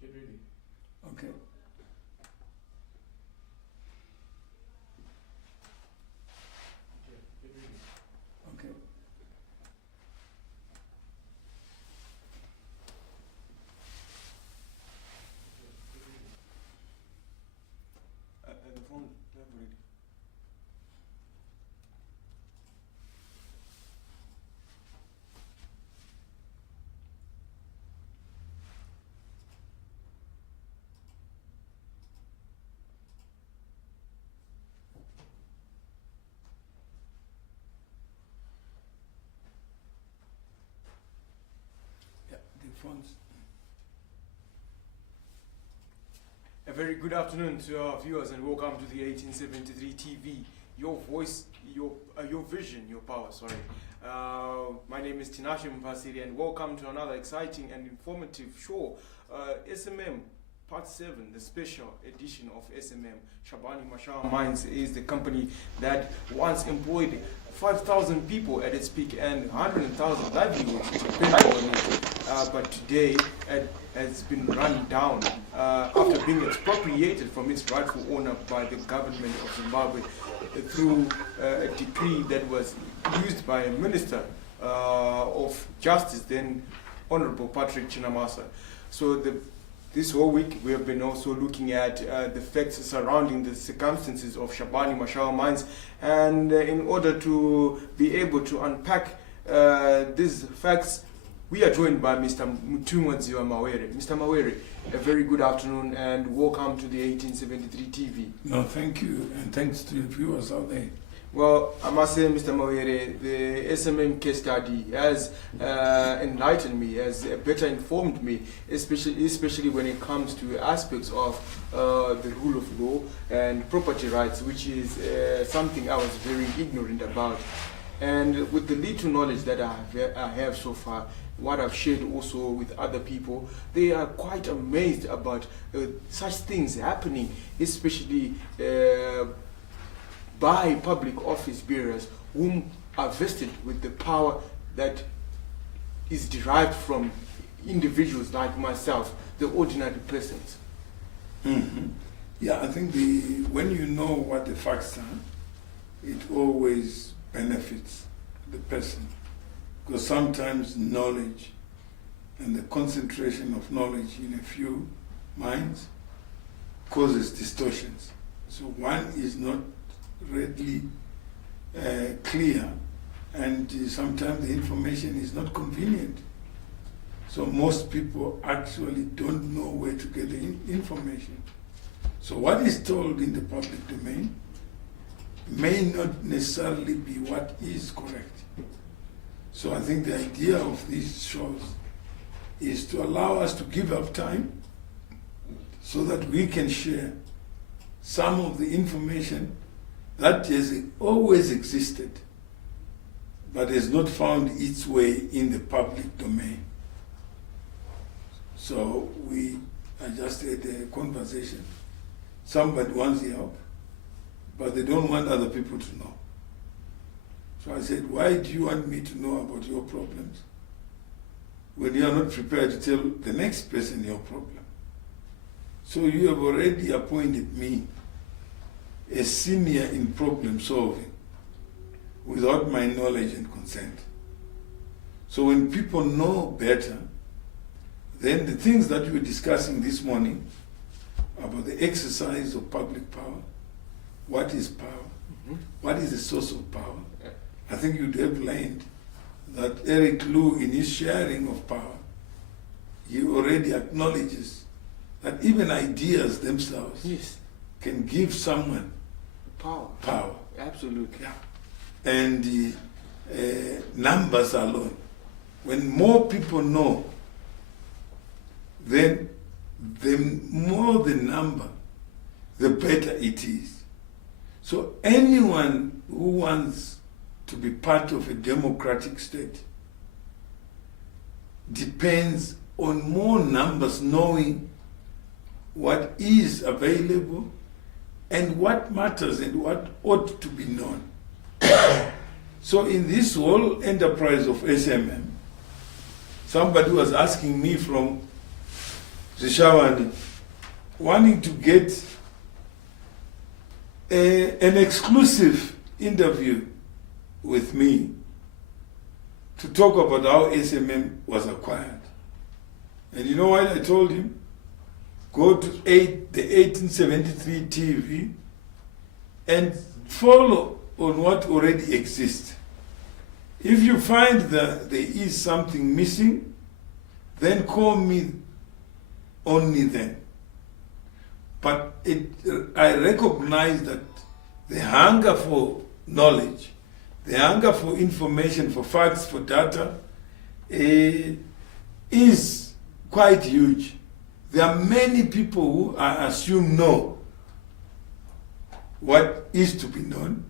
Get ready. Okay. Okay, get ready. Okay. Okay, get ready. The phone, have ready. Yeah, the phones. A very good afternoon to our viewers and welcome to the 1873 TV. Your voice, your vision, your power, sorry. My name is Tinashe Mpasiri and welcome to another exciting and informative show. SMM Part 7, the special edition of SMM. Shabhani Mashaba Mines is the company that once employed 5,000 people at its peak and 100,000 livelihoods depending on it. But today it has been run down after being expropriated from its rightful owner by the government of Zimbabwe through a decree that was used by a minister of justice, then Honorable Patrick Chinamasa. So this whole week we have been also looking at the facts surrounding the circumstances of Shabhani Mashaba Mines, and in order to be able to unpack these facts, we are joined by Mr. Mutungwadziwa Mawere. Mr. Mawere, a very good afternoon and welcome to the 1873 TV. No, thank you, and thanks to the viewers out there. Well, I must say, Mr. Mawere, the SMM case study has enlightened me, has better informed me, especially when it comes to aspects of the rule of law and property rights, which is something I was very ignorant about. And with the little knowledge that I have so far, what I've shared also with other people, they are quite amazed about such things happening, especially by public office bearers whom are vested with the power that is derived from individuals like myself, the ordinary persons. Mm-hmm. Yeah, I think when you know what the facts are, it always benefits the person. Because sometimes knowledge and the concentration of knowledge in a few minds causes distortions. So one is not readily clear, and sometimes the information is not convenient. So most people actually don't know where to get the information. So what is told in the public domain may not necessarily be what is correct. So I think the idea of these shows is to allow us to give up time so that we can share some of the information that has always existed but has not found its way in the public domain. So I just had a conversation. Somebody wants help, but they don't want other people to know. So I said, why do you want me to know about your problems when you are not prepared to tell the next person your problem? So you have already appointed me a senior in problem solving without my knowledge and consent. So when people know better, then the things that we were discussing this morning about the exercise of public power, what is power, what is the source of power, I think you'd have learned that Eric Liu, in his sharing of power, he already acknowledges that even ideas themselves can give someone power. Absolutely. Yeah. And numbers alone. When more people know, then the more the number, the better it is. So anyone who wants to be part of a democratic state depends on more numbers knowing what is available and what matters and what ought to be known. So in this whole enterprise of SMM, somebody was asking me from Shabhani, wanting to get an exclusive interview with me to talk about how SMM was acquired. And you know what I told him? Go to the 1873 TV and follow on what already exists. If you find that there is something missing, then call me only then. But I recognize that the hunger for knowledge, the hunger for information, for facts, for data, is quite huge. There are many people who I assume know what is to be known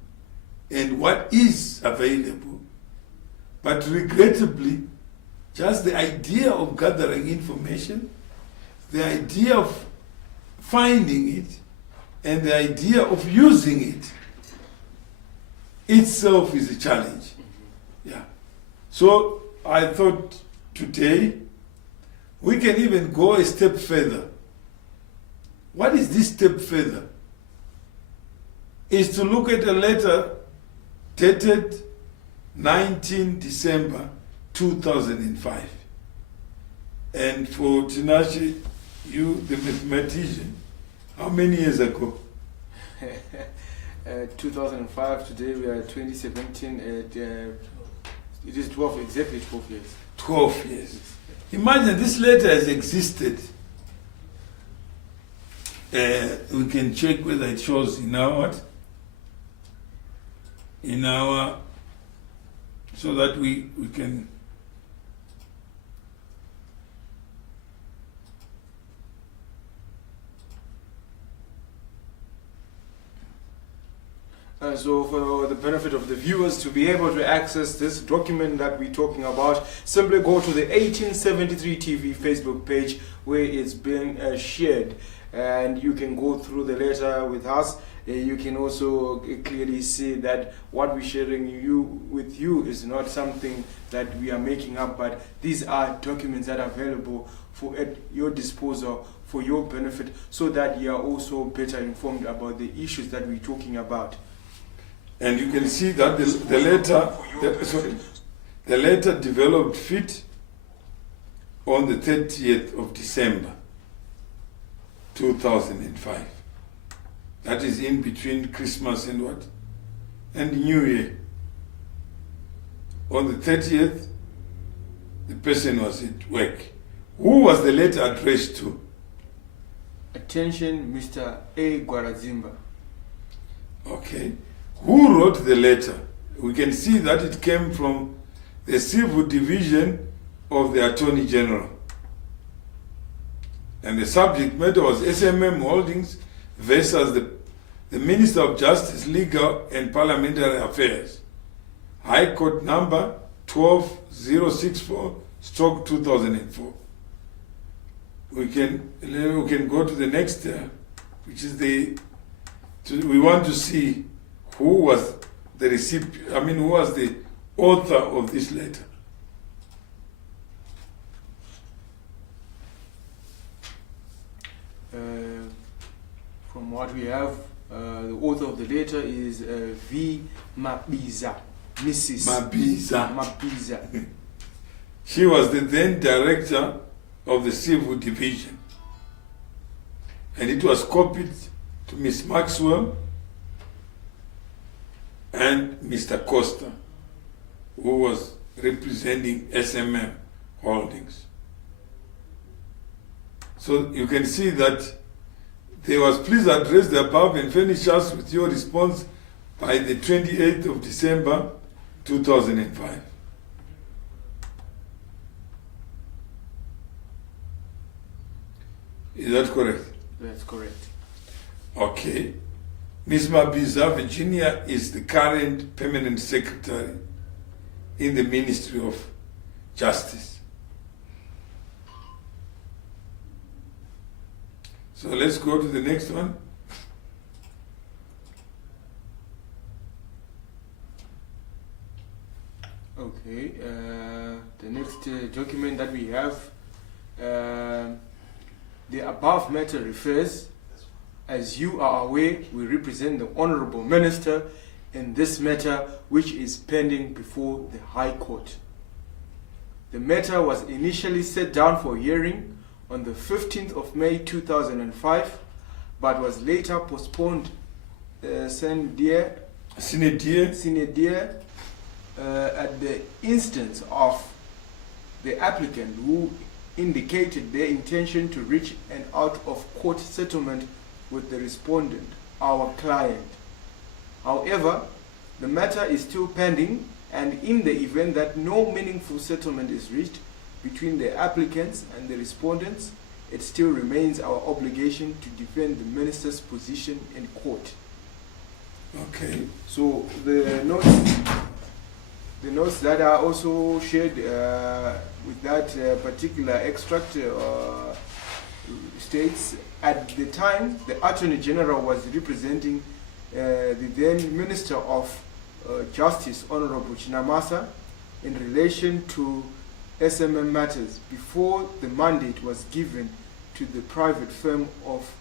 and what is available. But regrettably, just the idea of gathering information, the idea of finding it, and the idea of using it itself is a challenge. Yeah. So I thought today we can even go a step further. What is this step further? Is to look at a letter dated 19 December 2005. And for Tinashe, you, the mathematician, how many years ago? 2005, today we are 2017, it is 12, exactly 12 years. 12 years. Imagine this letter has existed. We can check whether it shows in our what? In our, so that we can. So for the benefit of the viewers to be able to access this document that we're talking about, simply go to the 1873 TV Facebook page where it's being shared, and you can go through the letter with us. You can also clearly see that what we're sharing with you is not something that we are making up, but these are documents that are available for at your disposal for your benefit, so that you are also better informed about the issues that we're talking about. And you can see that the letter developed fit on the 30th of December 2005. That is in between Christmas and what? And New Year. On the 30th, the person was at work. Who was the letter addressed to? Attention, Mr. A. Gwarazimba. Okay. Who wrote the letter? We can see that it came from the Civil Division of the Attorney General. And the subject matter was SMM Holdings versus the Minister of Justice, Legal and Parliamentary Affairs. High Court number 12064/2004. We can go to the next, which is we want to see who was the who was the author of this letter. From what we have, the author of the letter is V. Mabiza, Mrs. Mabiza. She was the then director of the Civil Division. And it was copied to Miss Maxwell and Mr. Costa, who was representing SMM Holdings. So you can see that there was, please address the above and furnish us with your response by the 28th of December 2005. Is that correct? That's correct. Okay. Ms. Mabiza, Virginia, is the current permanent secretary in the Ministry of Justice. So let's go to the next one. Okay, the next document that we have, The above matter refers, as you are aware, we represent the Honorable Minister in this matter which is pending before the High Court. The matter was initially set down for hearing on the 15th of May 2005, but was later postponed sine die at the instance of the applicant, who indicated their intention to reach an out-of-court settlement with the respondent, our client. However, the matter is still pending, and in the event that no meaningful settlement is reached between the applicants and the respondents, it still remains our obligation to defend the minister's position in court. Okay. So the notes that are also shared with that particular extract states, at the time the Attorney General was representing the then Minister of Justice, Honorable Chinamasa, in relation to SMM matters before the mandate was given to the private firm of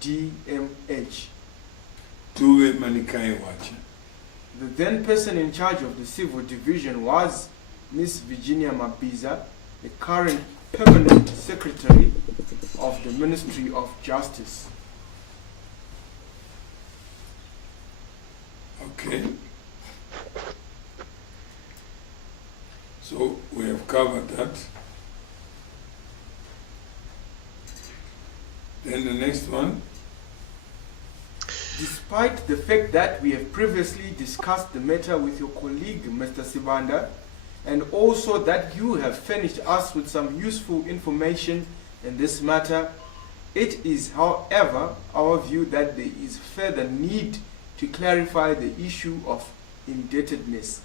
DMH. Tuwe Manikai Wacha. The then person in charge of the civil division was Miss Virginia Mabiza, the current permanent secretary of the Ministry of Justice. Okay. So we have covered that. Then the next one. Despite the fact that we have previously discussed the matter with your colleague, Mr. Sibanda, and also that you have furnished us with some useful information in this matter, it is, however, our view that there is further need to clarify the issue of indebtedness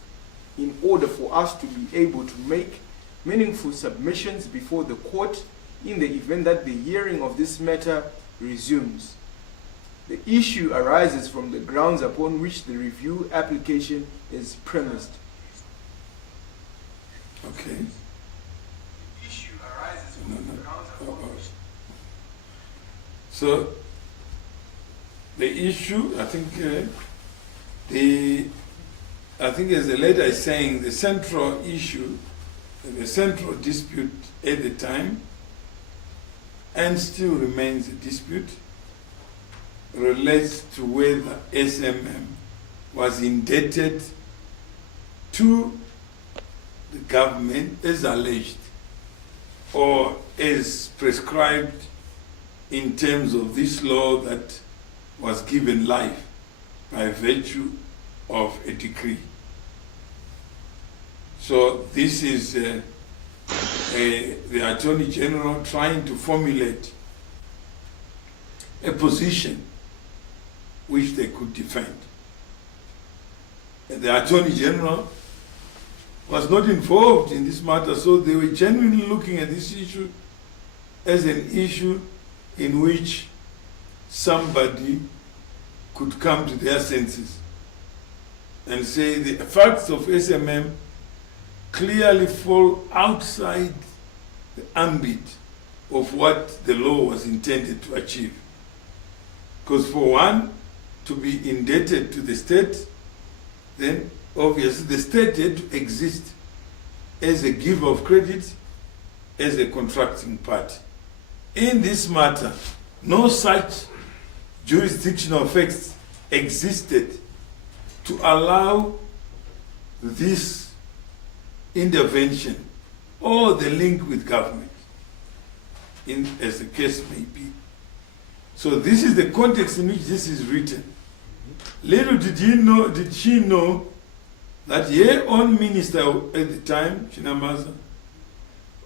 in order for us to be able to make meaningful submissions before the court in the event that the hearing of this matter resumes. The issue arises from the grounds upon which the review application is premised. Okay. The issue arises from the grounds upon which. So the issue, I think as the letter is saying, the central issue, the central dispute at the time, and still remains a dispute, relates to whether SMM was indebted to the government as alleged or as prescribed in terms of this law that was given life by virtue of a decree. So this is the Attorney General trying to formulate a position which they could defend. And the Attorney General was not involved in this matter, so they were genuinely looking at this issue as an issue in which somebody could come to their senses and say the facts of SMM clearly fall outside the ambit of what the law was intended to achieve. Because for one to be indebted to the state, then obviously the state had to exist as a giver of credit, as a contracting party. In this matter, no such jurisdictional facts existed to allow this intervention or the link with government, as the case may be. So this is the context in which this is written. Little did she know that her own minister at the time, Chinamasa,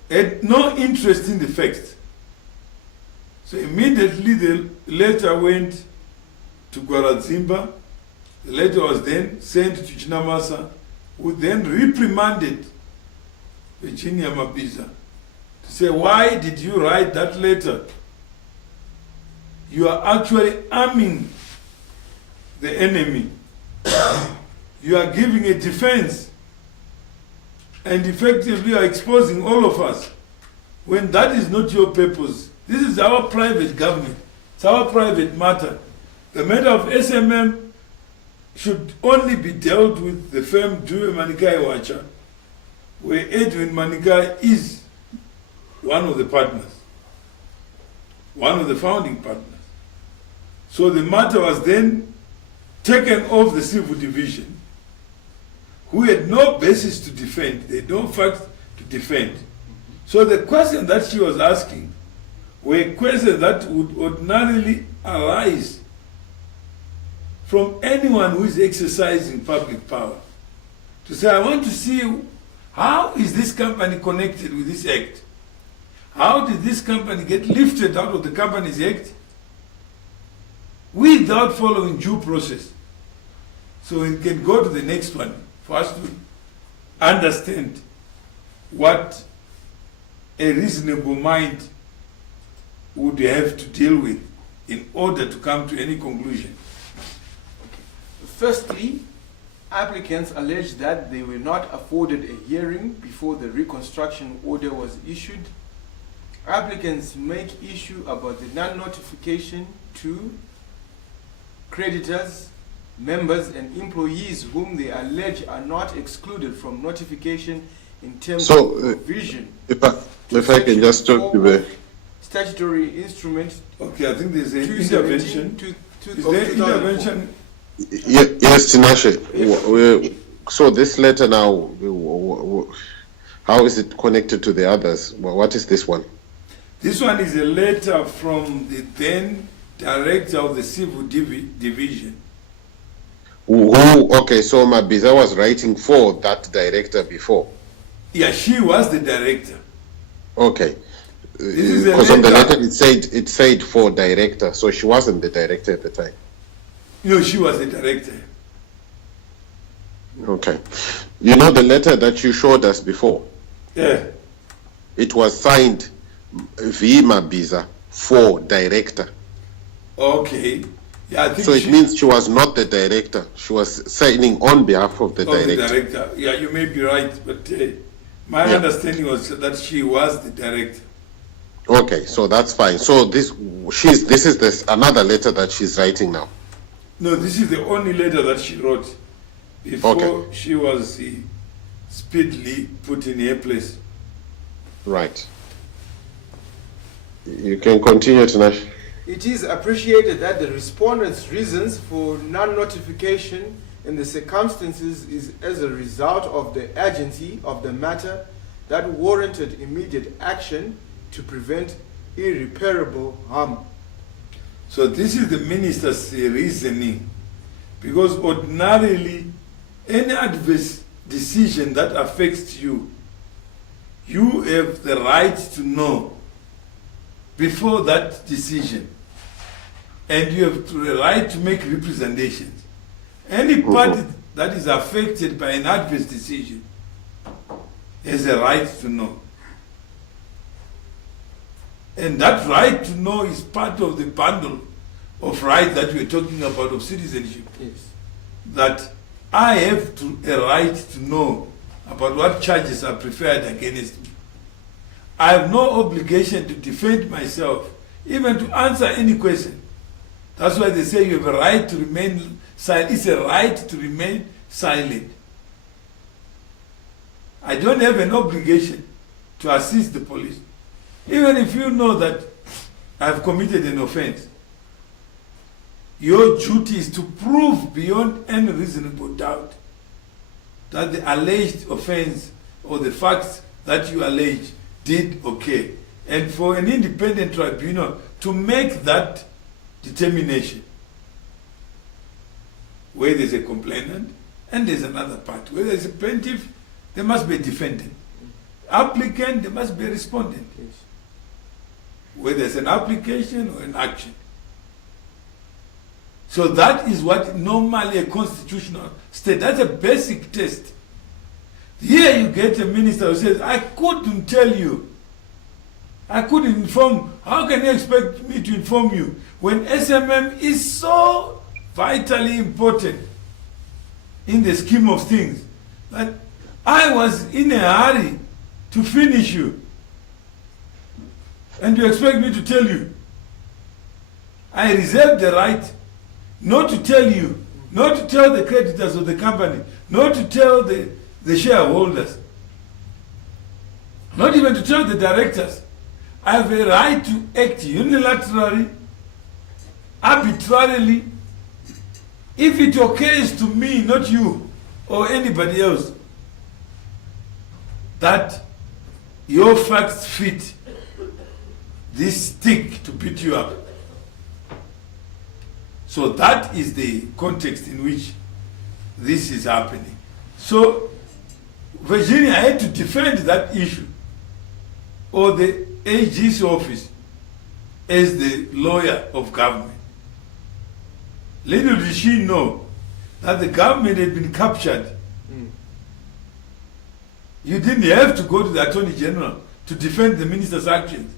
had no interest in the facts. So immediately the letter went to Gwarazimba. The letter was then sent to Chinamasa, who then reprimanded Virginia Mabiza to say, why did you write that letter? You are actually arming the enemy. You are giving a defense and effectively are exposing all of us when that is not your purpose This is our private government. It's our private matter. The matter of SMM should only be dealt with the firm Due Manikai Wacha, where Edwin Manikai is one of the partners, one of the founding partners. So the matter was then taken off the civil division, who had no basis to defend, they had no facts to defend. So the question that she was asking were questions that would ordinarily arise from anyone who is exercising public power. To say, I want to see how is this company connected with this act? How did this company get lifted out of the Companies Act without following due process? So we can go to the next one for us to understand what a reasonable mind would have to deal with in order to come to any conclusion. Firstly, applicants allege that they were not afforded a hearing before the reconstruction order was issued. Applicants make issue about the non-notification to creditors, members and employees whom they allege are not excluded from notification in terms of provision. If I can just talk to the statutory instrument. Okay, I think there's an intervention. Is there intervention? Yes, Tinashe. So this letter now, how is it connected to the others? What is this one? This one is a letter from the then director of the civil division. Okay, so Mabiza was writing for that director before. Yeah, she was the director. Okay. Because on the letter it said for director, so she wasn't the director at the time. No, she was the director. Okay. You know the letter that you showed us before? Yeah. It was signed V. Mabiza for director. Okay. Yeah, I think so it means she was not the director. She was signing on behalf of the director. The director. Yeah, you may be right, but my understanding was that she was the director. Okay, so that's fine. So this is another letter that she's writing now. No, this is the only letter that she wrote before she was speedily put in her place. Right. You can continue, Tinash. It is appreciated that the respondent's reasons for non-notification in the circumstances is as a result of the urgency of the matter that warranted immediate action to prevent irreparable harm. So this is the minister's reasoning, because ordinarily any adverse decision that affects you, you have the right to know before that decision, and you have the right to make representations. Any party that is affected by an adverse decision has a right to know. And that right to know is part of the bundle of rights that we're talking about of citizenship. Yes. That I have a right to know about what charges are preferred against me. I have no obligation to defend myself, even to answer any question. That's why they say you have a right to remain silent. It's a right to remain silent. I don't have an obligation to assist the police. Even if you know that I have committed an offense, your duty is to prove beyond any reasonable doubt that the alleged offense or the facts that you allege did occur. And for an independent tribunal to make that determination, where there's a complainant and there's another part. Where there's a plaintiff, there must be a defendant. Applicant, there must be a respondent. Yes. Where there's an application or an action. So that is what normally a constitutional state, that's a basic test. Here you get a minister who says, I couldn't tell you. I couldn't inform. How can you expect me to inform you when SMM is so vitally important in the scheme of things that I was in a hurry to finish you. And you expect me to tell you? I reserve the right not to tell you, not to tell the creditors of the company, not to tell the shareholders, not even to tell the directors. I have a right to act unilaterally, arbitrarily, if it occurs to me, not you or anybody else, that your facts fit this stick to beat you up. So that is the context in which this is happening. So Virginia had to defend that issue, or the AG's office, as the lawyer of government. Little did she know that the government had been captured. You didn't have to go to the Attorney General to defend the minister's actions.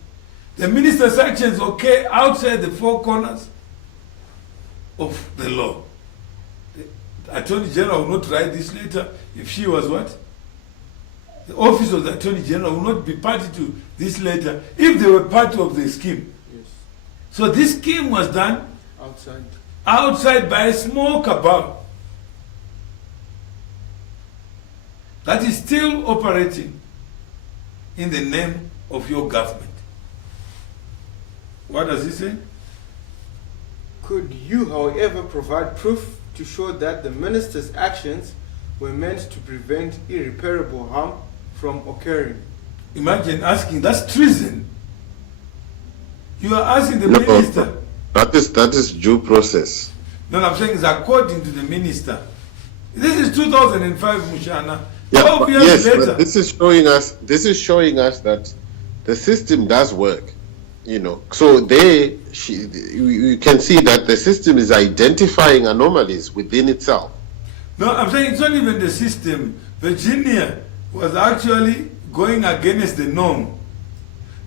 The minister's actions occur outside the four corners of the law. The Attorney General will not write this letter if she was what? The office of the Attorney General will not be party to this letter if they were part of the scheme. Yes. So this scheme was done Outside. by a small cabal that is still operating in the name of your government. What does he say? Could you, however, provide proof to show that the minister's actions were meant to prevent irreparable harm from occurring? Imagine asking, that's treason. You are asking the No, minister. that is due process. No, I'm saying it's according to the minister. This is 2005, Mushana. Yeah, 12 years yes, later. but this is showing us that the system does work. You know, so you can see that the system is identifying anomalies within itself. No, I'm saying it's not even the system. Virginia was actually going against the norm.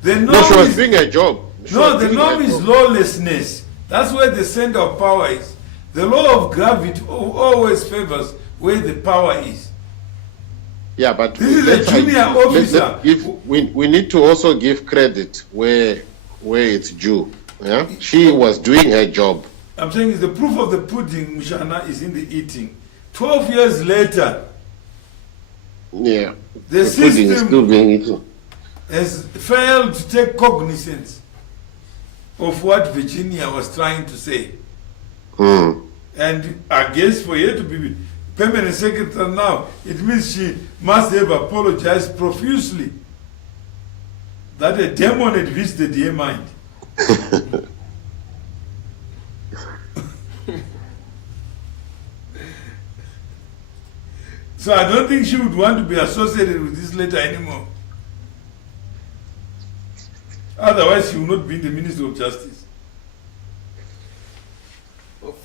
The norm No, she was is, doing her job. no, the norm is lawlessness. That's where the center of power is. The law of gravity always favors where the power is. Yeah, but This is a junior officer. We need to also give credit where it's due. Yeah, she was doing her job. I'm saying the proof of the pudding, Mushana, is in the eating. 12 years later, Yeah, the pudding is system still being eaten. has failed to take cognizance of what Virginia was trying to say. And I guess for her to be permanent secretary now, it means she must have apologized profusely that a demon had visited her mind. So I don't think she would want to be associated with this letter anymore. Otherwise, she will not be the Minister of Justice.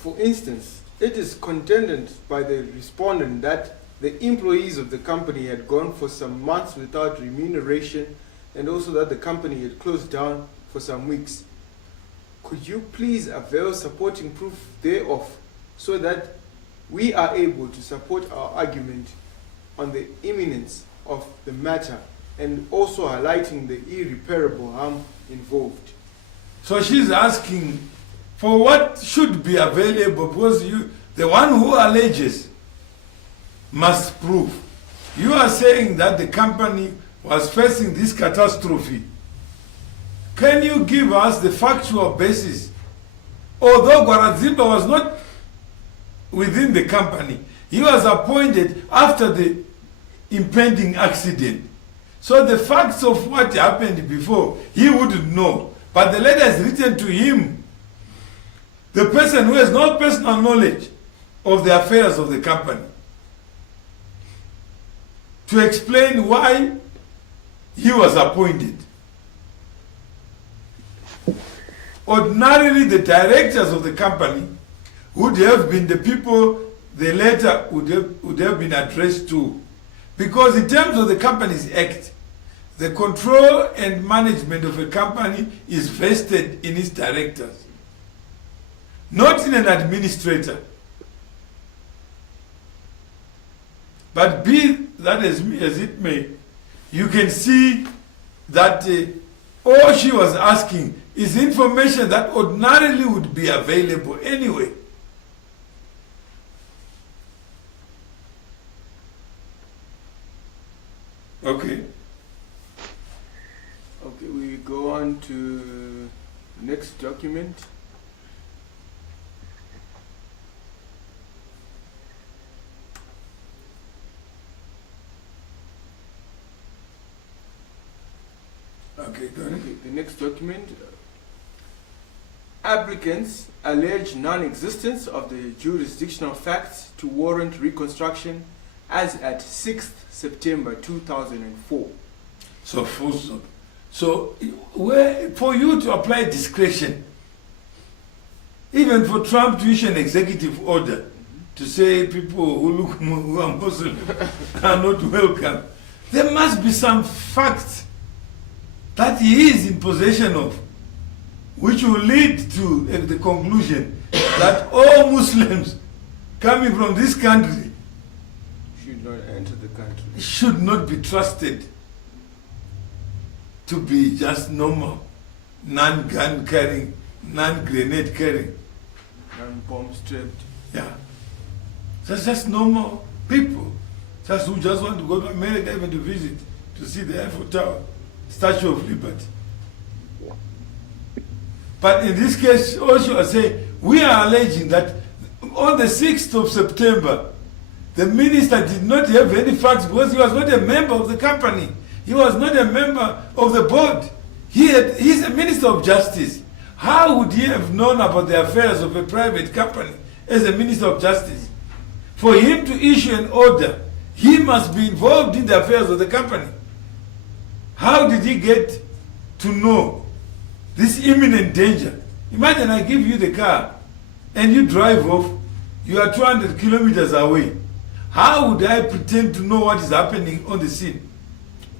For instance, it is contended by the respondent that the employees of the company had gone for some months without remuneration, and also that the company had closed down for some weeks. Could you please avail supporting proof thereof so that we are able to support our argument on the imminence of the matter and also highlighting the irreparable harm involved? So she's asking for what should be available, because the one who alleges must prove. You are saying that the company was facing this catastrophe. Can you give us the factual basis? Although Gwarazimba was not within the company, he was appointed after the impending accident. So the facts of what happened before, he wouldn't know. But the letter is written to him, the person who has no personal knowledge of the affairs of the company, to explain why he was appointed. Ordinarily, the directors of the company would have been the people the letter would have been addressed to. Because in terms of the Companies Act, the control and management of a company is vested in its directors, not in an administrator. But be that as it may, you can see that all she was asking is information that ordinarily would be available anyway. Okay. Okay, we go on to next document. Okay, go ahead. Okay, the next document. Applicants allege non-existence of the jurisdictional facts to warrant reconstruction as at 6th September 2004. So full stop. So for you to apply discretion, even for Trump to issue an executive order to say people who are Muslim are not welcome, there must be some facts that he is in possession of, which will lead to the conclusion that all Muslims coming from this country Should not enter the country. should not be trusted to be just normal, non-gun carrying, non-grenade carrying. Non-bomb stripped. Yeah. Just normal people. Just who just want to go to America even to visit, to see the Eiffel Tower, Statue of Liberty. But in this case, also I say, we are alleging that on the 6th of September, the minister did not have any facts because he was not a member of the company. He was not a member of the board. He's a minister of justice. How would he have known about the affairs of a private company as a minister of justice? For him to issue an order, he must be involved in the affairs of the company. How did he get to know this imminent danger? Imagine I give you the car and you drive off, you are 200 kilometers away. How would I pretend to know what is happening on the scene?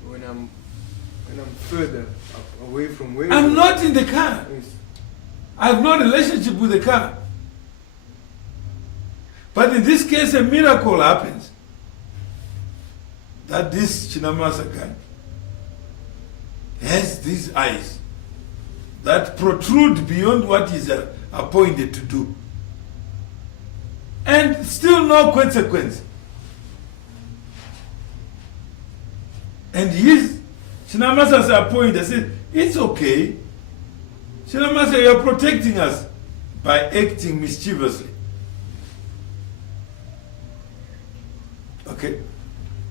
When I'm further away from where I'm not in the car. Yes. I have no relationship with the car. But in this case, a miracle happens. That this Chinamasa guy has these eyes that protrude beyond what he's appointed to do. And still no consequence. And Chinamasa's appointed, I said, it's okay. Chinamasa, you're protecting us by acting mischievously. Okay?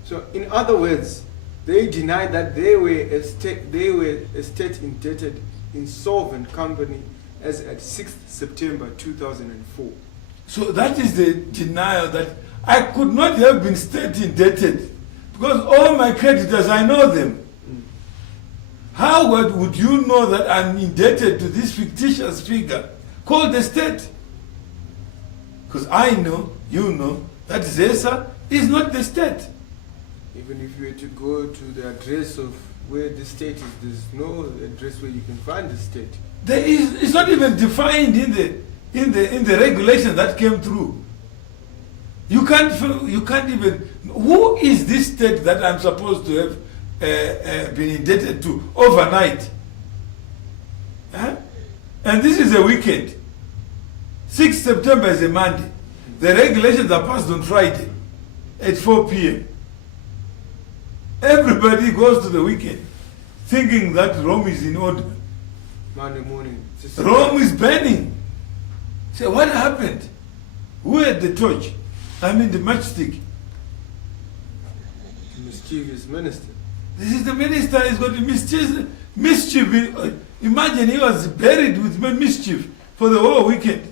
So, in other words, they denied that they were a state indebted insolvent company as at 6th September 2004. So that is the denial that I could not have been state indebted because all my creditors, I know them. How would you know that I'm indebted to this fictitious figure called the state? Because I know, you know, that Zesa is not the state. Even if you were to go to the address of where the state is, there's no address where you can find the state. It's not even defined in the regulation that came through. You can't even. Who is this state that I'm supposed to have been indebted to overnight? Huh? And this is a weekend. 6th September is a Monday. The regulations are passed on Friday at 4 p.m. Everybody goes to the weekend thinking that Rome is in order. Monday morning. Rome is burning. Say, what happened? Who had the torch? I mean the matchstick. Mischievous minister. This is the minister. He's got mischief. Imagine he was buried with mischief for the whole weekend.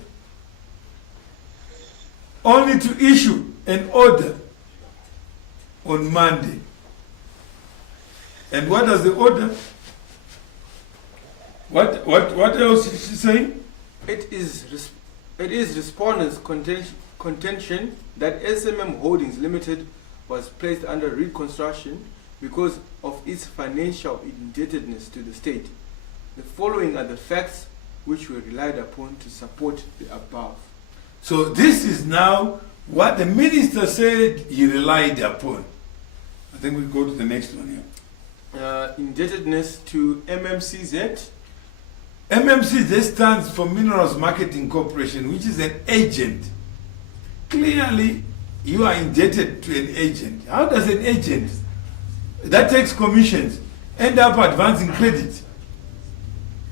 Only to issue an order on Monday. And what does the order? What else is she saying? It is respondents' contention that SMM Holdings Limited was placed under reconstruction because of its financial indebtedness to the state. The following are the facts which were relied upon to support the above. So this is now what the minister said he relied upon. I think we go to the next one here. Indebtedness to MMCZ. MMCZ stands for Minerals Marketing Corporation, which is an agent. Clearly, you are indebted to an agent. How does an agent that takes commissions end up advancing credit?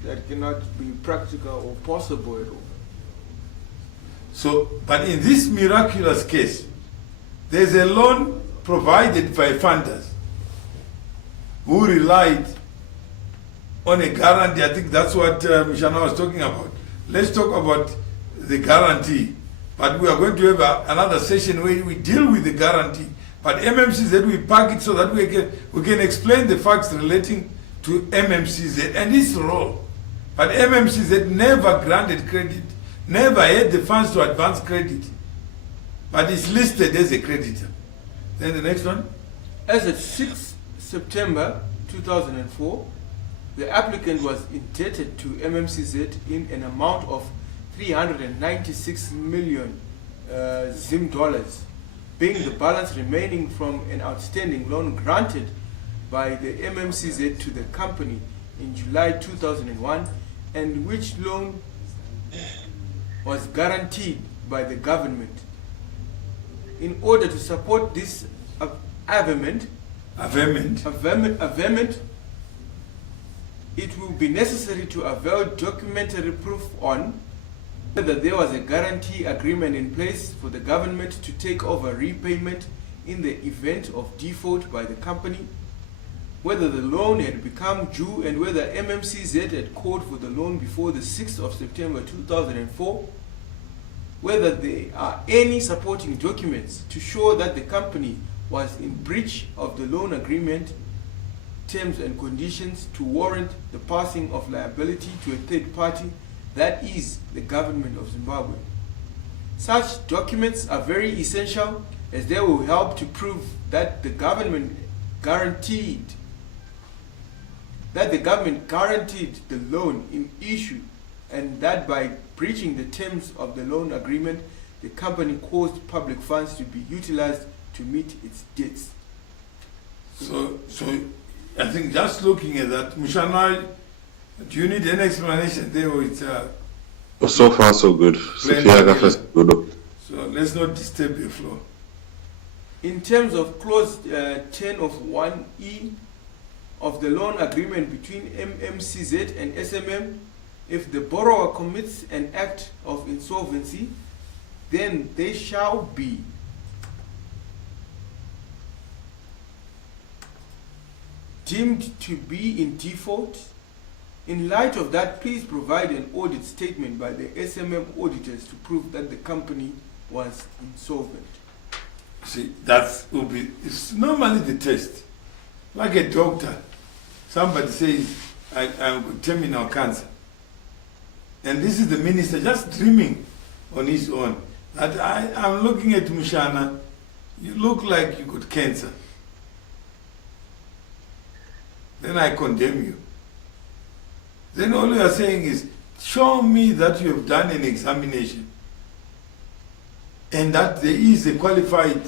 That cannot be practical or possible at all. So, but in this miraculous case, there's a loan provided by funders who relied on a guarantee. I think that's what Mishana was talking about. Let's talk about the guarantee. But we are going to have another session where we deal with the guarantee. But MMCZ, we pack it so that we can explain the facts relating to MMCZ and its role. But MMCZ never granted credit, never had the funds to advance credit, but it's listed as a creditor. Then the next one. As of 6 September 2004, the applicant was indebted to MMCZ in an amount of 396 million Zim dollars, being the balance remaining from an outstanding loan granted by the MMCZ to the company in July 2001, and which loan was guaranteed by the government. In order to support this averment, it will be necessary to avail documentary proof on whether there was a guarantee agreement in place for the government to take over repayment in the event of default by the company, whether the loan had become due, and whether MMCZ had called for the loan before the 6th of September 2004, whether there are any supporting documents to show that the company was in breach of the loan agreement terms and conditions to warrant the passing of liability to a third party, that is, the government of Zimbabwe. Such documents are very essential, as they will help to prove that the government guaranteed the loan in issue, and that by breaching the terms of the loan agreement, the company caused public funds to be utilized to meet its debts. So I think just looking at that, Mushana, do you need any explanation there, or it's so far so good. plain Good. So let's not disturb the flow. In terms of clause 10 of 1E of the loan agreement between MMCZ and SMM, if the borrower commits an act of insolvency, then they shall be deemed to be in default. In light of that, please provide an audit statement by the SMM auditors to prove that the company was insolvent. See, that will be, it's normally the test. Like a doctor, somebody says, I'm with terminal cancer. And this is the minister just dreaming on his own. That I'm looking at Mushana, you look like you got cancer. Then I condemn you. Then all you are saying is, show me that you have done an examination and that there is a qualified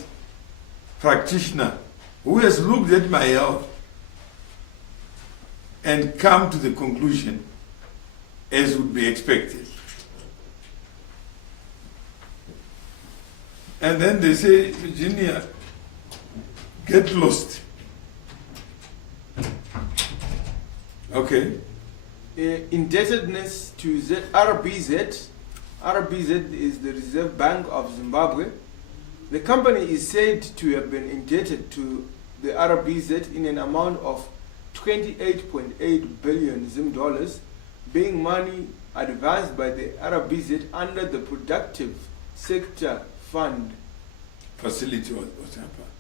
practitioner who has looked at my health and come to the conclusion as would be expected. And then they say, Virginia, get lost. Okay. Indebtedness to RBZ. RBZ is the Reserve Bank of Zimbabwe. The company is said to have been indebted to the RBZ in an amount of 28.8 billion Zim dollars, being money advanced by the RBZ under the Productive Sector Fund facility was happened.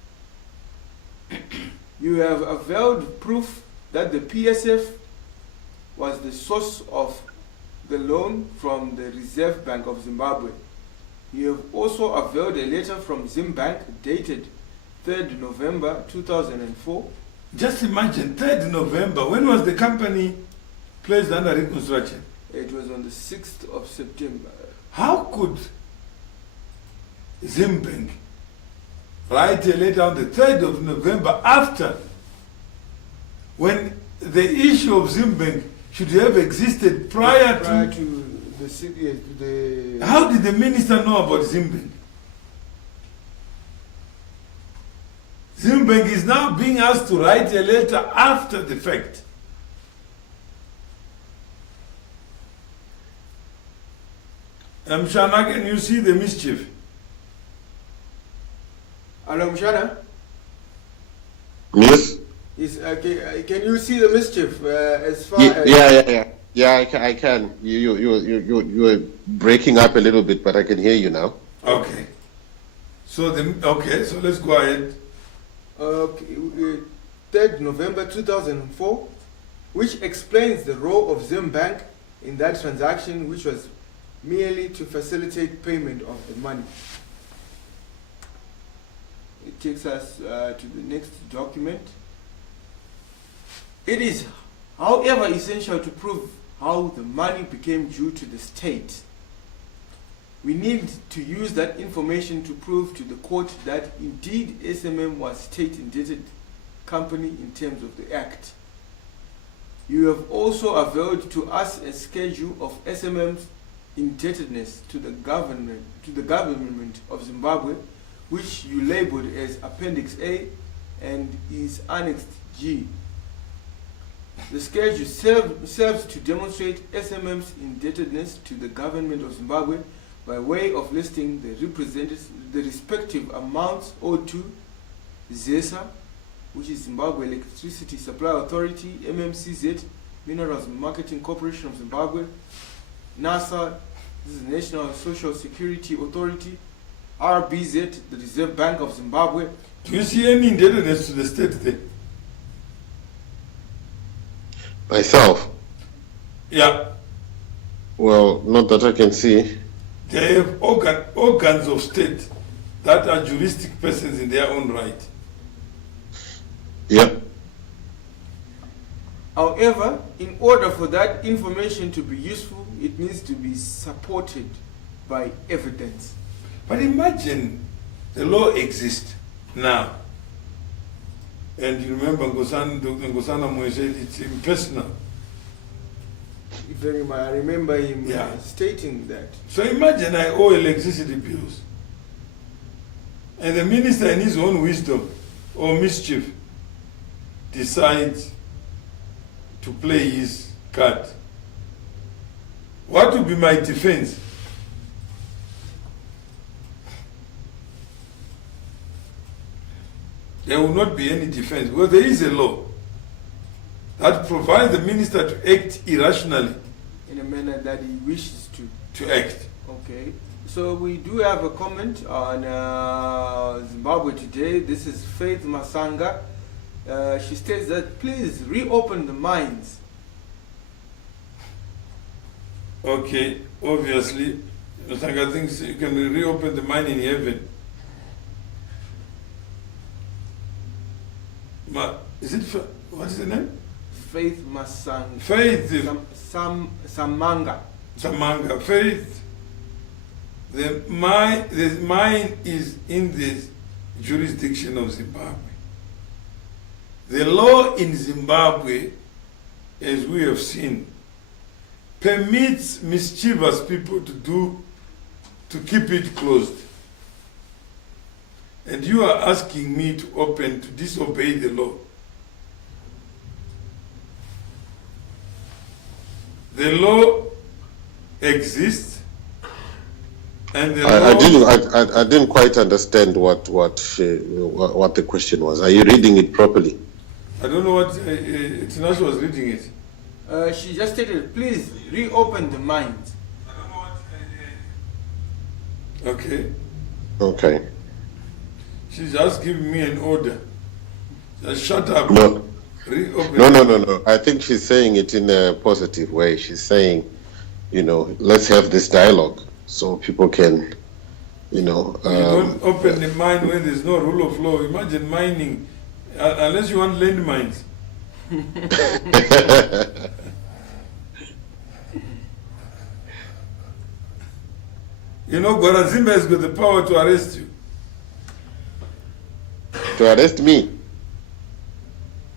You have availed proof that the PSF was the source of the loan from the Reserve Bank of Zimbabwe. You have also availed a letter from Zimbank dated 3rd November 2004. Just imagine, 3rd November, when was the company placed under reconstruction? It was on the 6th of September. How could Zimbank write a letter on the 3rd of November after when the issue of Zimbank should have existed prior to the city, the. How did the minister know about Zimbank? Zimbank is now being asked to write a letter after the fact. Mshana, can you see the mischief? Hello, Mshana? Yes. Can you see the mischief as far as... Yeah, I can. You were breaking up a little bit, but I can hear you now. Okay. So let's go ahead. 3rd November 2004, which explains the role of Zimbank in that transaction, which was merely to facilitate payment of the money. It takes us to the next document. It is, however, essential to prove how the money became due to the state. We need to use that information to prove to the court that indeed SMM was state-indebted company in terms of the Act. You have also availed to us a schedule of SMM's indebtedness to the government of Zimbabwe, which you labeled as Appendix A and is Annexed G. The schedule serves to demonstrate SMM's indebtedness to the government of Zimbabwe by way of listing the respective amounts owed to ZESA, which is Zimbabwe Electricity Supply Authority, MMCZ, Minerals Marketing Corporation of Zimbabwe, NASA, this is National Social Security Authority, RBZ, the Reserve Bank of Zimbabwe. Do you see any indebtedness to the state there? Myself? Yeah. Well, not that I can see. They have organs of state that are juristic persons in their own right. Yeah. However, in order for that information to be useful, it needs to be supported by evidence. But imagine the law exists now. And you remember Dr. Ngosana Moyo said it's impersonal. Very much. I remember him Yeah. stating that. So imagine I owe electricity bills. And the minister in his own wisdom or mischief decides to play his card. What would be my defense? There will not be any defense. Well, there is a law that provides the minister to act irrationally. In a manner that he wishes to. To act. Okay. So we do have a comment on Zimbabwe Today. This is Faith Masanga. She states that please reopen the mines. Okay, obviously, Masanga thinks you can reopen the mine in heaven. Is it, what is the name? Faith Masanga. Faith. Samanga. Samanga. Faith. The mine is in the jurisdiction of Zimbabwe. The law in Zimbabwe, as we have seen, permits mischievous people to keep it closed. And you are asking me to disobey the law. The law exists, and the law... I didn't quite understand what the question was. Are you reading it properly? I don't know what Tinashe was reading it. She just stated, please reopen the mines. Okay. Okay. She's just giving me an order. Just shut up. No. Reopen. No. I think she's saying it in a positive way. She's saying, let's have this dialogue so people can, You don't open the mine when there's no rule of law. Imagine mining, unless you want land mines. Gorazimba has got the power to arrest you. To arrest me?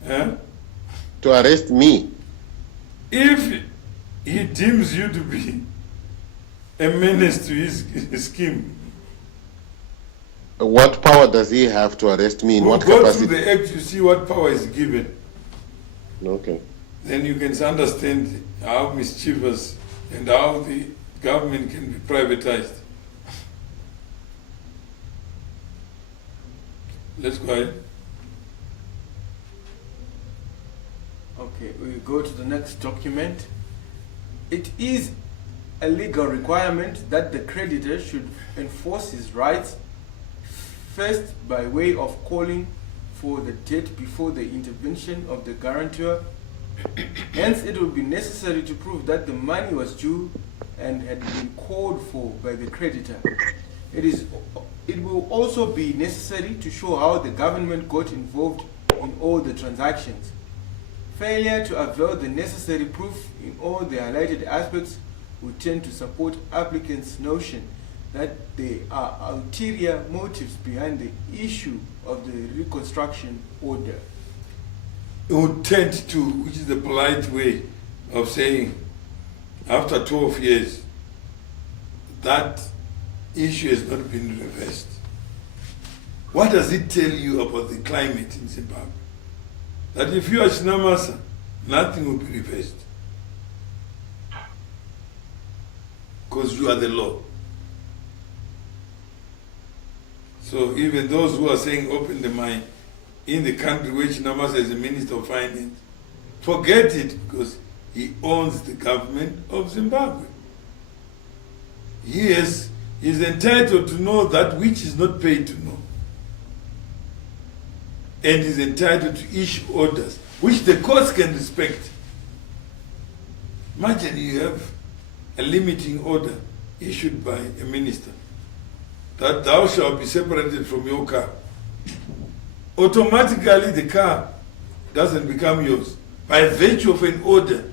Yeah? to arrest me? If he deems you to be a menace to his scheme, What power does he have to arrest me? In we'll what go capacity? through the act to see what power is given. Okay. Then you can understand how mischievous and how the government can be privatized. Let's go ahead. Okay, we go to the next document. It is a legal requirement that the creditor should enforce his rights first by way of calling for the debt before the intervention of the guarantor. Hence, it will be necessary to prove that the money was due and had been called for by the creditor. It will also be necessary to show how the government got involved in all the transactions. Failure to avail the necessary proof in all the highlighted aspects would tend to support applicants' notion that there are ulterior motives behind the issue of the reconstruction order. It would tend to, which is the polite way of saying, after 12 years, that issue has not been reversed. What does it tell you about the climate in Zimbabwe? That if you are Shinamasa, nothing will be reversed. Because you are the law. So even those who are saying open the mind in the country where Shinamasa is the Minister of Finance, forget it, because he owns the government of Zimbabwe. He is entitled to know that which is not paid to know. And is entitled to issue orders, which the courts can respect. Imagine you have a limiting order issued by a minister that thou shalt be separated from your car. Automatically the car doesn't become yours by virtue of an order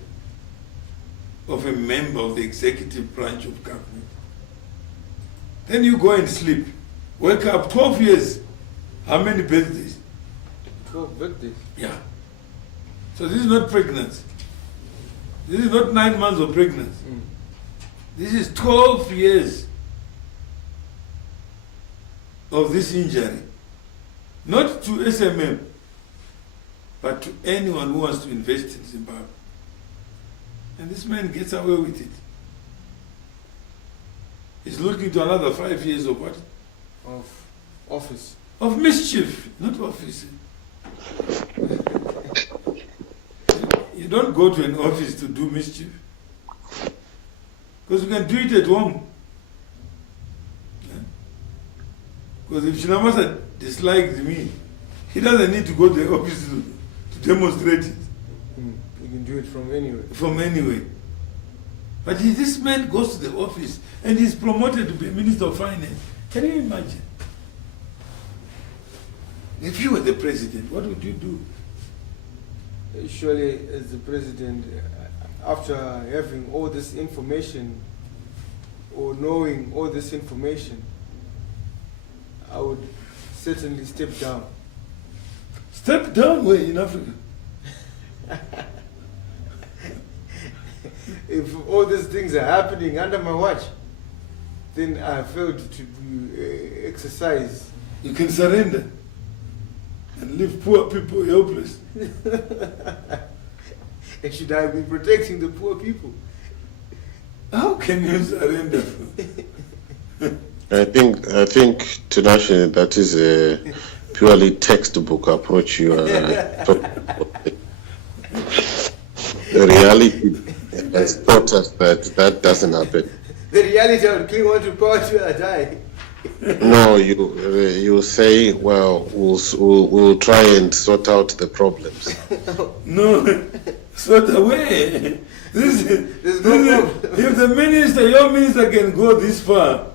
of a member of the executive branch of government. Then you go and sleep, wake up 12 years. How many birthdays? 12 birthdays. Yeah. So this is not pregnancy. This is not 9 months of pregnancy. This is 12 years of this injury. Not to SMM, but to anyone who wants to invest in Zimbabwe. And this man gets away with it. He's looking to another 5 years of what? Of office. Of mischief, not office. You don't go to an office to do mischief. Because you can do it at home. Because if Shinamasa dislikes me, he doesn't need to go to the office to demonstrate it. You can do it from anywhere. From anywhere. But this man goes to the office and he's promoted to be Minister of Finance. Can you imagine? If you were the president, what would you do? Surely, as the president, after having all this information or knowing all this information, I would certainly step down. Step down where in Africa? If all these things are happening under my watch, then I failed to exercise. You can surrender and leave poor people helpless. And should I be protecting the poor people? How can you surrender? I think Tinashe, that is a purely textbook approach you are talking about. The reality has taught us that doesn't happen. The reality, I would cling on to power till I die. No, you say, well, we'll try and sort out the problems. No, sort away. There's no problem. If the minister, your minister can go this far,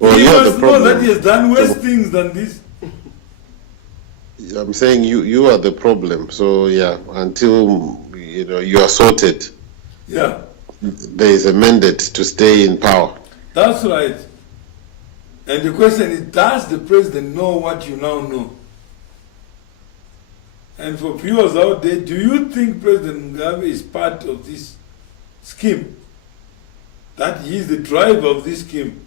Well, he yeah, must know that he has done worse things than this. I'm saying you are the problem. So yeah, until you are sorted, Yeah, there is a mandate to stay in power. that's right. And the question is, does the president know what you now know? And for viewers out there, do you think President Mugabe is part of this scheme? That he is the driver of this scheme?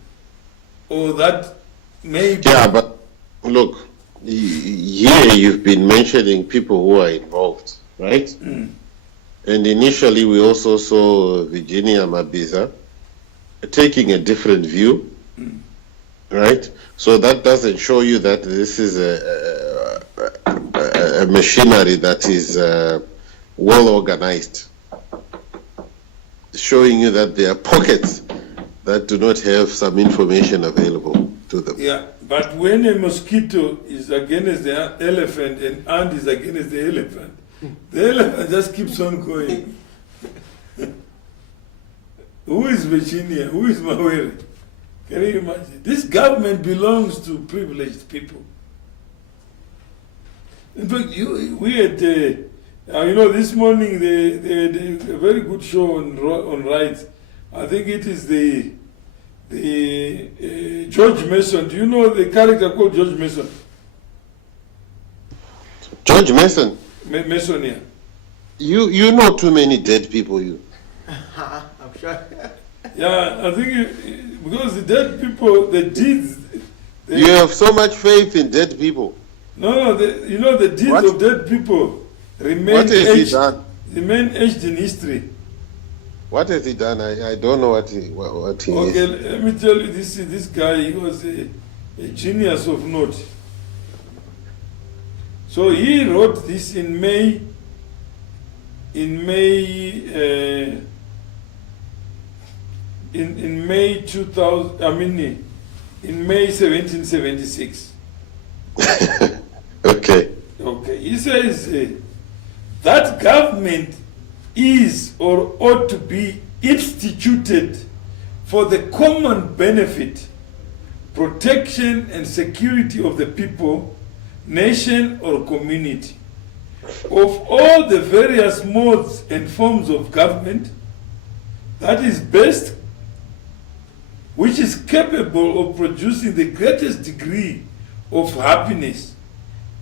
Or that maybe... Yeah, but look, here you've been mentioning people who are involved, right? Mm. And initially we also saw Virginia Mabiza taking a different view, right? So that doesn't show you that this is a machinery that is well organized, showing you that there are pockets that do not have some information available to them. Yeah, but when a mosquito is against the elephant and ant is against the elephant just keeps on going. Who is Virginia? Who is Mawere? Can you imagine? This government belongs to privileged people. In fact, we had, this morning they had a very good show on rights. I think it is the George Mason. Do you know the character called George Mason? George Mason? Mason, yeah. You know too many dead people, you. I'm sure. Yeah, I think because the dead people, the deeds... You have so much faith in dead people. No, the deeds What? of dead people remain What has he etched, done? remain etched in history. What has he done? I don't know what he Okay, is. let me tell you, this guy, he was a genius of note. So he wrote this in May 2000, in May 1776. Okay. Okay, he says that government is or ought to be instituted for the common benefit, protection and security of the people, nation or community, of all the various modes and forms of government, that is best, which is capable of producing the greatest degree of happiness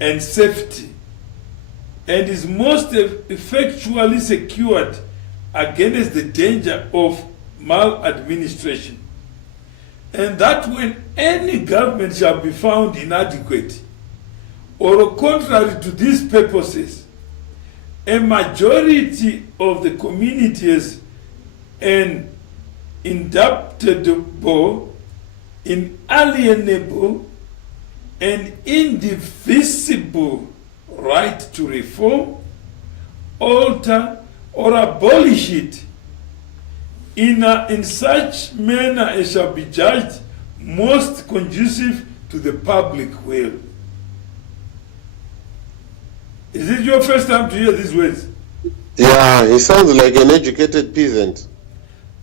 and safety, and is most effectually secured against the danger of maladministration. And that when any government shall be found inadequate or contrary to these purposes, a majority of the community is an indubitable, inalienable, and indivisible right to reform, alter, or abolish it in such manner as shall be judged most conducive to the public will. Is it your first time to hear these words? Yeah, he sounds like an educated peasant.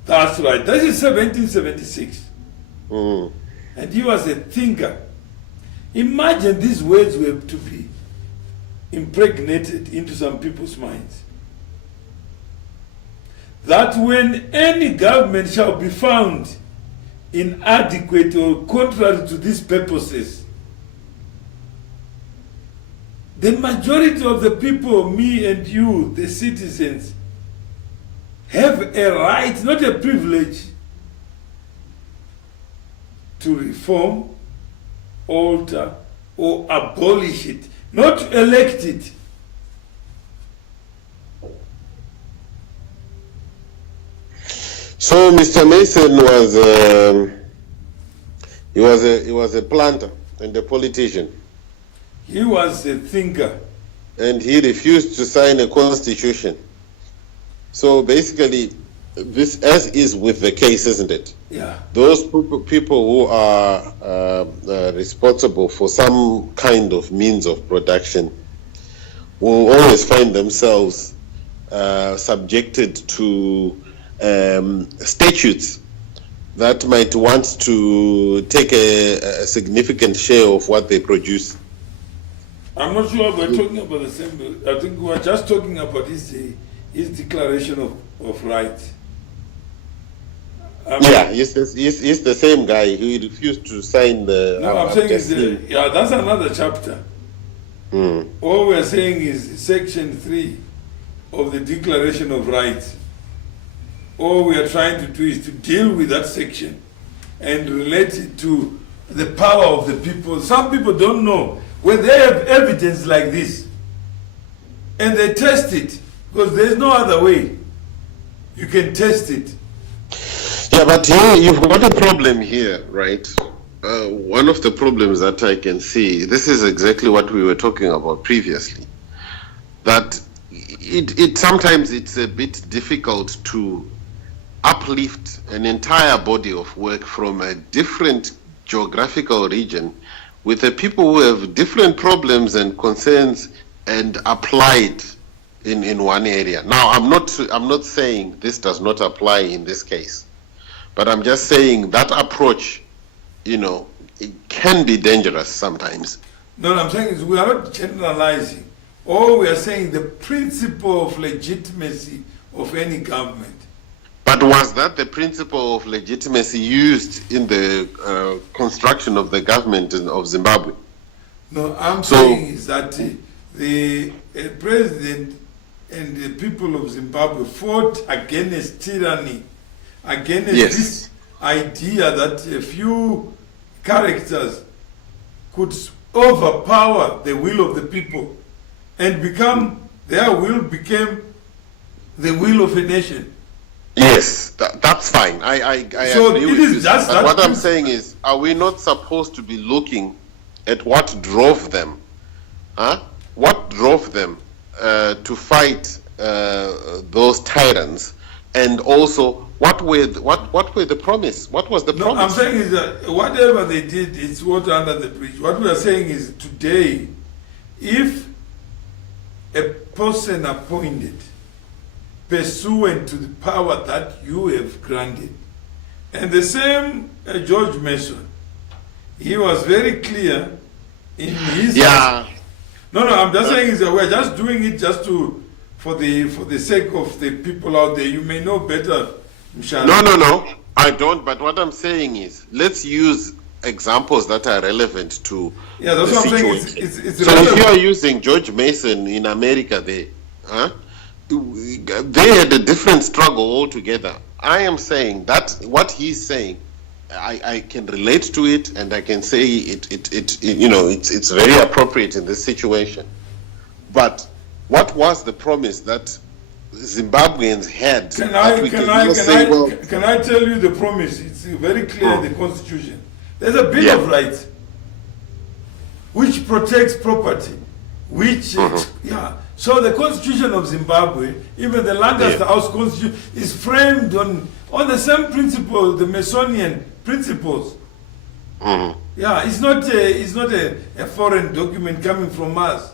That's right. That is 1776. Mm. And he was a thinker. Imagine these words were to be impregnated into some people's minds. That when any government shall be found inadequate or contrary to these purposes, the majority of the people, me and you, the citizens, have a right, not a privilege, to reform, alter, or abolish it, not to elect it. So Mr. Mason was a planter and a politician, He was a thinker. and he refused to sign a constitution. So basically, this, as is with the case, isn't it? Yeah. Those people who are responsible for some kind of means of production will always find themselves subjected to statutes that might want to take a significant share of what they produce. I'm not sure we're talking about the same. I think we're just talking about his declaration of rights. Yeah, he's the same guy who refused to sign the. No, I'm saying that's another chapter. All we are saying is Section 3 of the Declaration of Rights. All we are trying to do is to deal with that section and relate it to the power of the people. Some people don't know when they have evidence like this and they test it, because there's no other way you can test it. Yeah, but here you've got a problem here, right? One of the problems that I can see, this is exactly what we were talking about previously, that it sometimes it's a bit difficult to uplift an entire body of work from a different geographical region with the people who have different problems and concerns and apply it in one area. Now, I'm not saying this does not apply in this case, but I'm just saying that approach, it can be dangerous sometimes. No, I'm saying is we are not generalizing. All we are saying the principle of legitimacy of any government. But was that the principle of legitimacy used in the construction of the government of Zimbabwe? No, I'm saying is that the president and the people of Zimbabwe fought against tyranny, against this idea that a few characters could overpower the will of the people and their will became the will of a nation. Yes, that's fine. I so agree it with is you. just But that what I'm saying is, are we not supposed to be looking at what drove them? What drove them to fight those tyrants, and also what were the promise? What was the promise? I'm saying is that whatever they did, it's water under the bridge. What we are saying is today, if a person appointed pursuant to the power that you have granted, and the same George Mason, he was very clear in his No, I'm just saying is that we're just doing it just for the sake of the people out there. You may know better, Mshana. No, I don't. But what I'm saying is, let's use examples that are relevant to that's the what situation. I'm saying. It's so relevant. if you are using George Mason in America, they had a different struggle altogether. I am saying that what he's saying, I can relate to it, and I can say it's very appropriate in this situation. But what was the promise that Zimbabweans had? Can I tell you the promise? It's very clear in the Constitution. There's a Bill of Rights which protects property, which So the Constitution of Zimbabwe, even the Lancaster House Constitution, is framed on the same principle, the Masonian principles. It's not a foreign document coming from us.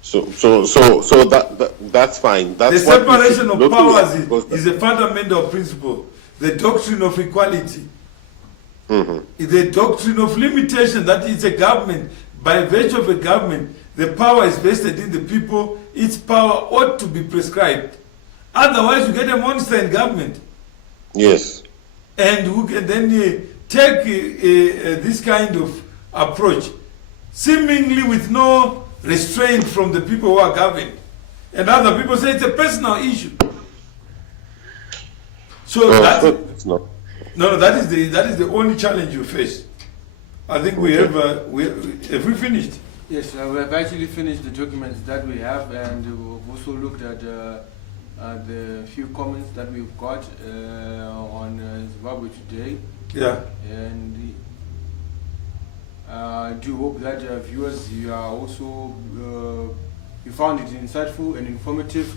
So that's fine. That's the separation of powers is a fundamental principle. The doctrine of equality, the doctrine of limitation, that is a government, by virtue of a government, the power is vested in the people, its power ought to be prescribed. Otherwise, you get a monster in government. Yes. And who can then take this kind of approach, seemingly with no restraint from the people who are governed. And other people say it's a personal issue. So that is the only challenge you face. I think we have we finished? Yes, we have actually finished the documents that we have, and we've also looked at the few comments that we've got on Zimbabwe Today. Yeah. And I do hope that viewers, you are also you found it insightful and informative.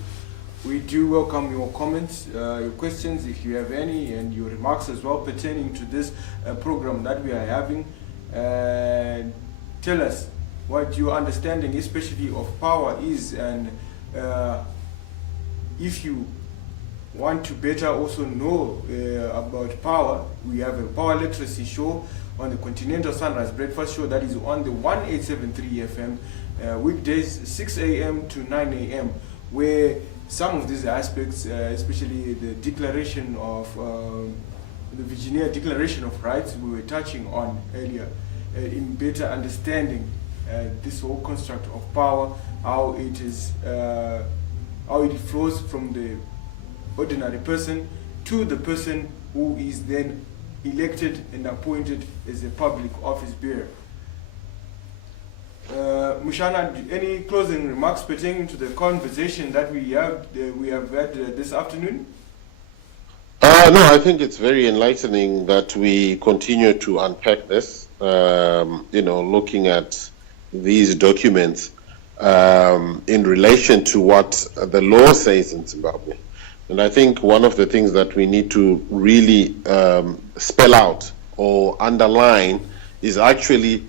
We do welcome your comments, your questions, if you have any, and your remarks as well pertaining to this program that we are having. Tell us what your understanding, especially of power, is, and if you want to better also know about power, we have a power literacy show on the Continental Sunrise Breakfast Show that is on the 1873 FM, weekdays 6 a.m. to 9 a.m., where some of these aspects, especially the declaration of the Virginia Declaration of Rights, we were touching on earlier, in better understanding this whole construct of power, how it is, how it flows from the ordinary person to the person who is then elected and appointed as a public office bearer. Mushana, any closing remarks pertaining to the conversation that we have had this afternoon? No, I think it's very enlightening that we continue to unpack this, looking at these documents in relation to what the law says in Zimbabwe. And I think one of the things that we need to really spell out or underline is actually,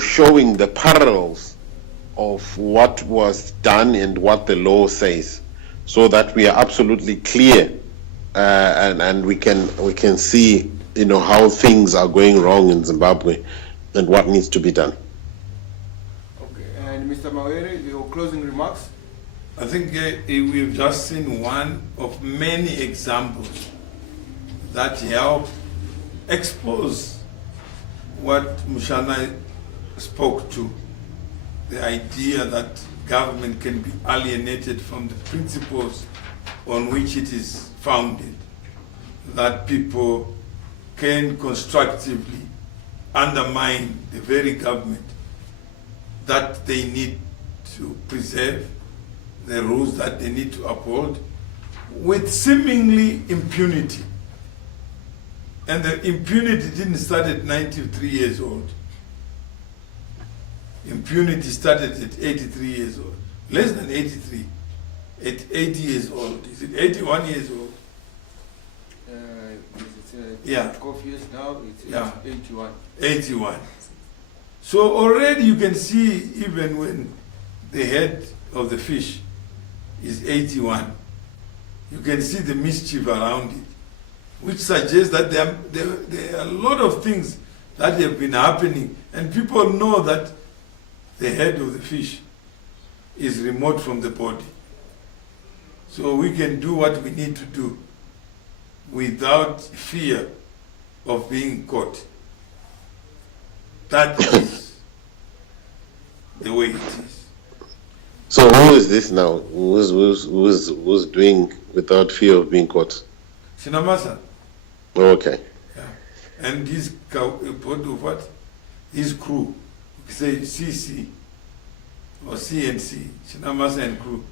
showing the parallels of what was done and what the law says, so that we are absolutely clear and we can see, how things are going wrong in Zimbabwe and what needs to be done. Okay, and Mr. Mawere, your closing remarks? I think we've just seen one of many examples that help expose what Mushana spoke to, the idea that government can be alienated from the principles on which it is founded, that people can constructively undermine the very government that they need to preserve, the rules that they need to uphold, with seemingly impunity. And the impunity didn't start at 93 years old. Impunity started at 83 years old. Less than 83. At 80 years old. Is it 81 years old? Yeah. 12 years now, it's Yeah. 81. 81. So already you can see, even when the head of the fish is 81, you can see the mischief around it, which suggests that there are a lot of things that have been happening, and people know that the head of the fish is remote from the body. So we can do what we need to do without fear of being caught. That is the way it is. So who is this now? Who's doing without fear of being caught? Sinamasa. Okay. Yeah. And his what? His crew. We say CC or CNC. Sinamasa and crew.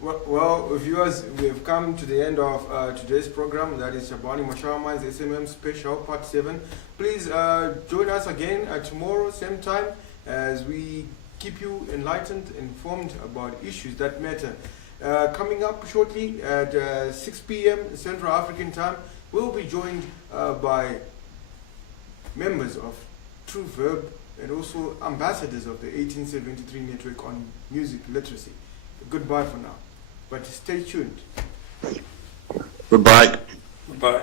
Well, viewers, we have come to the end of today's program. That is Shabhani Mashama's SMM Special Part 7. Please join us again tomorrow, same time, as we keep you enlightened, informed about issues that matter. Coming up shortly at 6 p.m. Central African Time, we'll be joined by members of True Verb and also ambassadors of the 1873 Network on Music Literacy. Goodbye for now, but stay tuned. Goodbye. Goodbye.